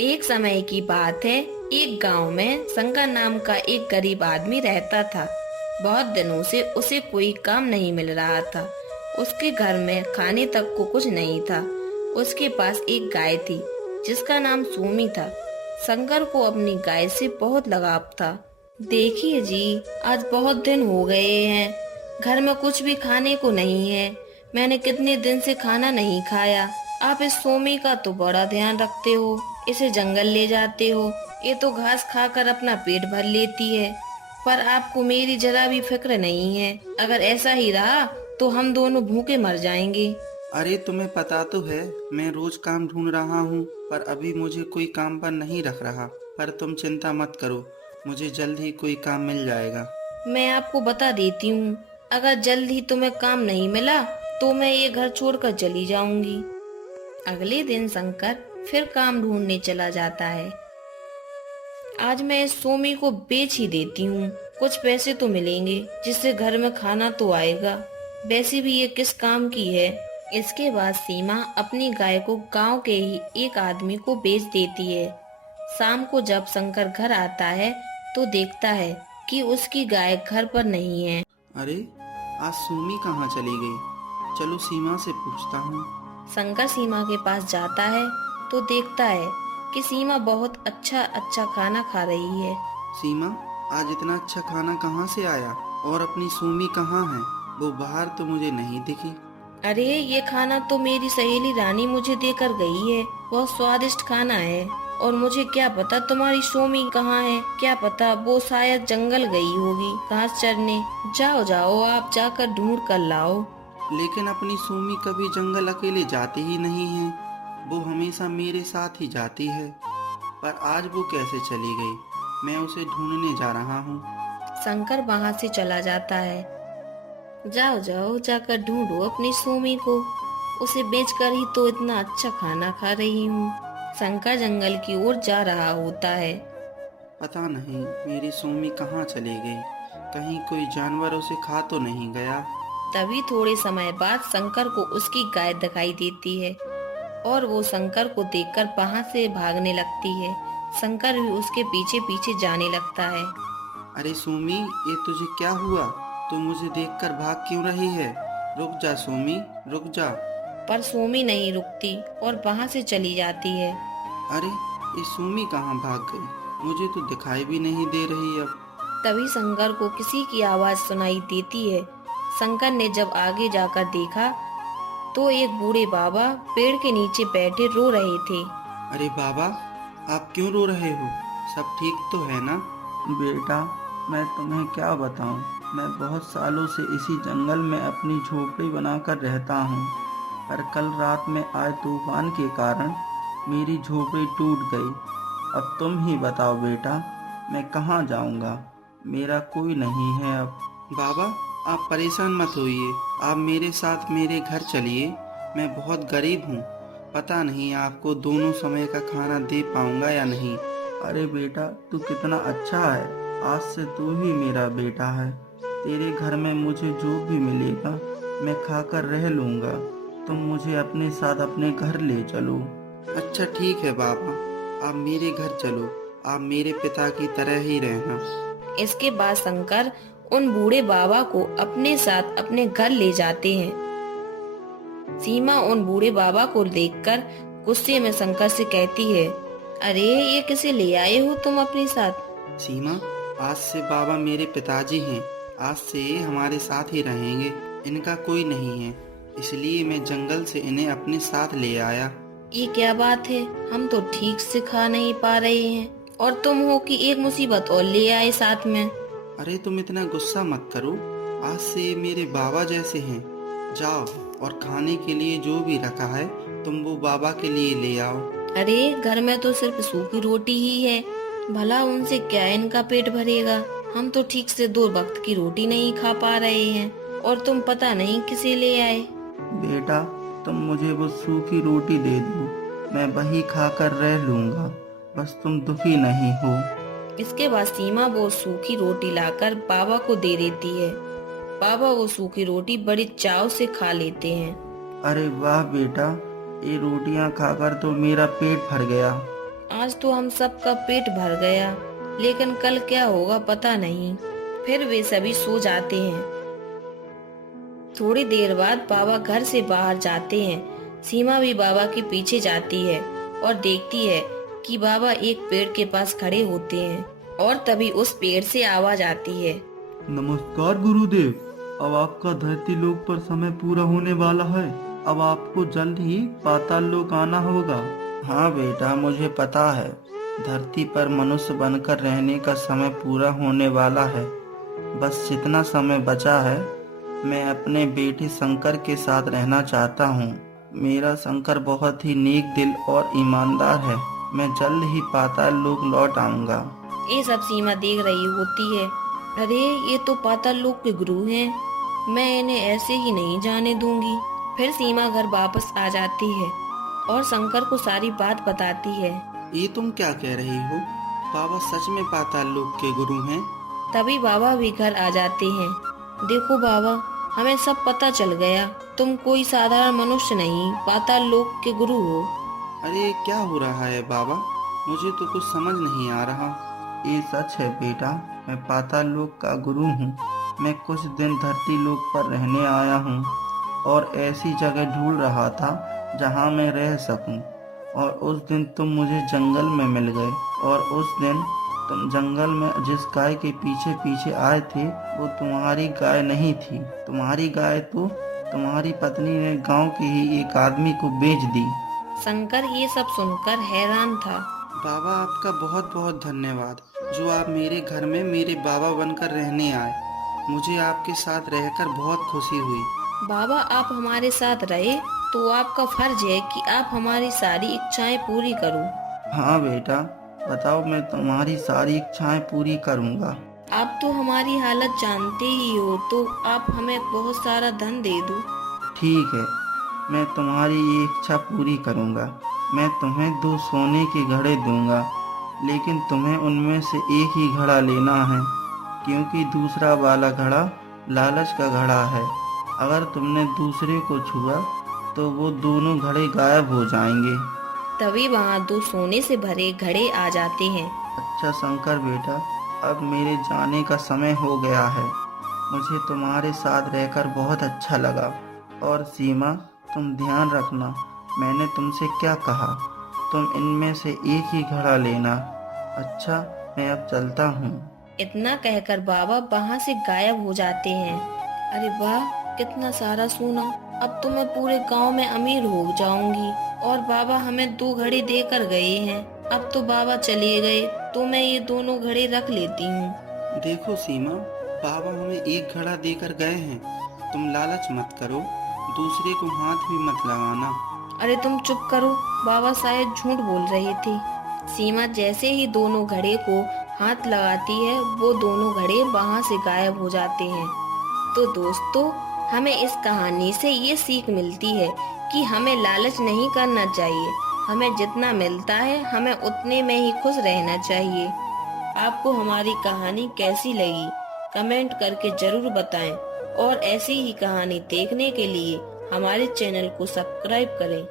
एक समय की बात है। एक गांव में शंकर नाम का एक गरीब आदमी रहता था। बहुत दिनों से उसे कोई काम नहीं मिल रहा था। उसके घर में खाने तक को कुछ नहीं था। उसके पास एक गाय थी जिसका नाम सूमी था। शंकर को अपनी गाय से बहुत लगाव था। देखिए जी, आज बहुत दिन हो गए हैं, घर में कुछ भी खाने को नहीं है। मैंने कितने दिन से खाना नहीं खाया। आप इस सोमी का तो बड़ा ध्यान रखते हो, इसे जंगल ले जाते हो। ये तो घास खाकर अपना पेट भर लेती है, पर आपको मेरी जरा भी फिक्र नहीं है। अगर ऐसा ही रहा तो हम दोनों भूखे मर जाएंगे। अरे तुम्हें पता तो है, मैं रोज काम ढूंढ रहा हूँ पर अभी मुझे कोई काम पर नहीं रख रहा। पर तुम चिंता मत करो, मुझे जल्द ही कोई काम मिल जाएगा। मैं आपको बता देती हूँ, अगर जल्द ही तुम्हें काम नहीं मिला तो मैं ये घर छोड़कर चली जाऊंगी। अगले दिन शंकर फिर काम ढूंढने चला जाता है। आज मैं इस सोमी को बेच ही देती हूँ, कुछ पैसे तो मिलेंगे जिससे घर में खाना तो आएगा। वैसे भी ये किस काम की है। इसके बाद सीमा अपनी गाय को गांव के ही एक आदमी को बेच देती है। शाम को जब शंकर घर आता है तो देखता है कि उसकी गाय घर पर नहीं है। अरे, आज सुमी कहाँ चली गई? चलो सीमा से पूछता हूँ। शंकर सीमा के पास जाता है तो देखता है कि सीमा बहुत अच्छा अच्छा खाना खा रही है। सीमा, आज इतना अच्छा खाना कहाँ से आया? और अपनी सुमी कहाँ है? वो बाहर तो मुझे नहीं दिखी। अरे, ये खाना तो मेरी सहेली रानी मुझे देकर गई है। बहुत स्वादिष्ट खाना है। और मुझे क्या पता तुम्हारी सोमी कहाँ है। क्या पता वो शायद जंगल गई होगी घास चरने। जाओ जाओ, आप जाकर ढूंढ कर लाओ। लेकिन अपनी सुमी कभी जंगल अकेले जाती ही नहीं है। वो हमेशा मेरे साथ ही जाती है। पर आज वो कैसे चली गई? मैं उसे ढूंढने जा रहा हूँ। शंकर वहाँ से चला जाता है। जाओ जाओ, जाकर ढूंढो अपनी सोमी को। उसे बेचकर ही तो इतना अच्छा खाना खा रही हूँ। शंकर जंगल की ओर जा रहा होता है। पता नहीं मेरी सुमी कहाँ चली गई। कहीं कोई जानवर उसे खा तो नहीं गया। तभी थोड़े समय बाद शंकर को उसकी गाय दिखाई देती है और वो शंकर को देखकर वहां से भागने लगती है। शंकर भी उसके पीछे पीछे जाने लगता है। अरे सुमी, ये तुझे क्या हुआ? तू मुझे देखकर भाग क्यों रही है? रुक जा सुमी, रुक जा। पर सोमी नहीं रुकती और वहां से चली जाती है। अरे, ये सुमी कहाँ भाग गई? मुझे तो दिखाई भी नहीं दे रही अब। तभी शंकर को किसी की आवाज सुनाई देती है। शंकर ने जब आगे जाकर देखा तो एक बूढ़े बाबा पेड़ के नीचे बैठे रो रहे थे। अरे बाबा, आप क्यों रो रहे हो? सब ठीक तो है ना? बेटा, मैं तुम्हें क्या बताऊं। मैं बहुत सालों से इसी जंगल में अपनी झोपड़ी बनाकर रहता हूं। पर कल रात में आए तूफान के कारण मेरी झोपड़ी टूट गई। अब तुम ही बताओ बेटा, मैं कहाँ जाऊंगा? मेरा कोई नहीं है अब। बाबा, आप परेशान मत होइए। आप मेरे साथ मेरे घर चलिए। मैं बहुत गरीब हूँ। पता नहीं आपको दोनों समय का खाना दे पाऊंगा या नहीं। अरे बेटा, तू कितना अच्छा है। आज से तू ही मेरा बेटा है। तेरे घर में मुझे जो भी मिलेगा मैं खाकर रह लूंगा। तुम मुझे अपने साथ अपने घर ले चलो। अच्छा ठीक है बाबा, आप मेरे घर चलो। आप मेरे पिता की तरह ही रहना। इसके बाद शंकर उन बूढ़े बाबा को अपने साथ अपने घर ले जाते हैं। सीमा उन बूढ़े बाबा को देखकर गुस्से में शंकर से कहती है, अरे ये किसे ले आए हो तुम अपने साथ। सीमा, आज से बाबा मेरे पिताजी हैं। आज से ये हमारे साथ ही रहेंगे। इनका कोई नहीं है, इसलिए मैं जंगल से इन्हें अपने साथ ले आया। ये क्या बात है, हम तो ठीक से खा नहीं पा रहे हैं और तुम हो कि एक मुसीबत और ले आए साथ में। अरे तुम इतना गुस्सा मत करो। आज से ये मेरे बाबा जैसे हैं। जाओ और खाने के लिए जो भी रखा है तुम वो बाबा के लिए ले आओ। अरे घर में तो सिर्फ सूखी रोटी ही है, भला उनसे क्या इनका पेट भरेगा। हम तो ठीक से 2 वक्त की रोटी नहीं खा पा रहे हैं और तुम पता नहीं किसे ले आए। बेटा, तुम मुझे वो सूखी रोटी दे दो, मैं वही खाकर रह लूंगा। बस तुम दुखी नहीं हो। इसके बाद सीमा वो सूखी रोटी लाकर बाबा को दे देती है। बाबा वो सूखी रोटी बड़ी चाव से खा लेते हैं। अरे वाह बेटा, ये रोटियां खाकर तो मेरा पेट भर गया। आज तो हम सबका पेट भर गया, लेकिन कल क्या होगा पता नहीं। फिर वे सभी सो जाते हैं। थोड़ी देर बाद बाबा घर से बाहर जाते हैं। सीमा भी बाबा के पीछे जाती है और देखती है कि बाबा एक पेड़ के पास खड़े होते हैं और तभी उस पेड़ से आवाज आती है। नमस्कार गुरुदेव, अब आपका धरती लोक पर समय पूरा होने वाला है। अब आपको जल्द ही पाताल लोक आना होगा। हाँ बेटा, मुझे पता है। धरती पर मनुष्य बनकर रहने का समय पूरा होने वाला है। बस जितना समय बचा है, मैं अपने बेटे शंकर के साथ रहना चाहता हूँ। मेरा शंकर बहुत ही नेक दिल और ईमानदार है। मैं जल्द ही पाताल लोक लौट आऊंगा। ये सब सीमा देख रही होती है। अरे ये तो पाताल लोक के गुरु हैं, मैं इन्हें ऐसे ही नहीं जाने दूंगी। फिर सीमा घर वापस आ जाती है और शंकर को सारी बात बताती है। ये तुम क्या कह रही हो? बाबा सच में पाताल लोक के गुरु हैं? तभी बाबा भी घर आ जाते हैं। देखो बाबा, हमें सब पता चल गया, तुम कोई साधारण मनुष्य नहीं, पाताल लोक के गुरु हो। अरे क्या हो रहा है बाबा? मुझे तो कुछ समझ नहीं आ रहा। ये सच है बेटा, मैं पाताल लोक का गुरु हूँ। मैं कुछ दिन धरती लोक पर रहने आया हूँ और ऐसी जगह ढूंढ रहा था जहाँ मैं रह सकूँ। और उस दिन तुम मुझे जंगल में मिल गए और उस दिन तुम जंगल में जिस गाय के पीछे पीछे आए थे वो तुम्हारी गाय नहीं थी। तुम्हारी गाय तो तुम्हारी पत्नी ने गांव के ही एक आदमी को बेच दी। शंकर ये सब सुनकर हैरान था। बाबा आपका बहुत बहुत धन्यवाद, जो आप मेरे घर में मेरे बाबा बनकर रहने आए। मुझे आपके साथ रहकर बहुत खुशी हुई। बाबा आप हमारे साथ रहे तो आपका फर्ज है कि आप हमारी सारी इच्छाएं पूरी करो। हाँ बेटा, बताओ, मैं तुम्हारी सारी इच्छाएं पूरी करूँगा। आप तो हमारी हालत जानते ही हो, तो आप हमें बहुत सारा धन दे दो। ठीक है, मैं तुम्हारी ये इच्छा पूरी करूँगा। मैं तुम्हें 2 सोने के घड़े दूंगा, लेकिन तुम्हें उनमें से एक ही घड़ा लेना है, क्योंकि दूसरा वाला घड़ा लालच का घड़ा है। अगर तुमने दूसरे को छुआ तो वो दोनों घड़े गायब हो जाएंगे। तभी वहाँ 2 सोने से भरे घड़े आ जाते हैं। अच्छा शंकर बेटा, अब मेरे जाने का समय हो गया है। मुझे तुम्हारे साथ रहकर बहुत अच्छा लगा। और सीमा, तुम ध्यान रखना, मैंने तुमसे क्या कहा। तुम इनमें से एक ही घड़ा लेना। अच्छा, मैं अब चलता हूँ। इतना कहकर बाबा वहाँ से गायब हो जाते हैं। अरे वाह, कितना सारा सोना! अब तो मैं पूरे गांव में अमीर हो जाऊंगी। और बाबा हमें 2 घड़े देकर गए हैं। अब तो बाबा चले गए तो मैं ये दोनों घड़े रख लेती हूँ। देखो सीमा, बाबा हमें एक घड़ा देकर गए हैं। तुम लालच मत करो, दूसरे को हाथ भी मत लगाना। अरे तुम चुप करो, बाबा शायद झूठ बोल रहे थे। सीमा जैसे ही दोनों घड़े को हाथ लगाती है, वो दोनों घड़े वहाँ से गायब हो जाते हैं। तो दोस्तों, हमें इस कहानी से ये सीख मिलती है कि हमें लालच नहीं करना चाहिए। हमें जितना मिलता है हमें उतने में ही खुश रहना चाहिए। आपको हमारी कहानी कैसी लगी कमेंट करके जरूर बताएं और ऐसी ही कहानी देखने के लिए हमारे चैनल को सब्सक्राइब करें।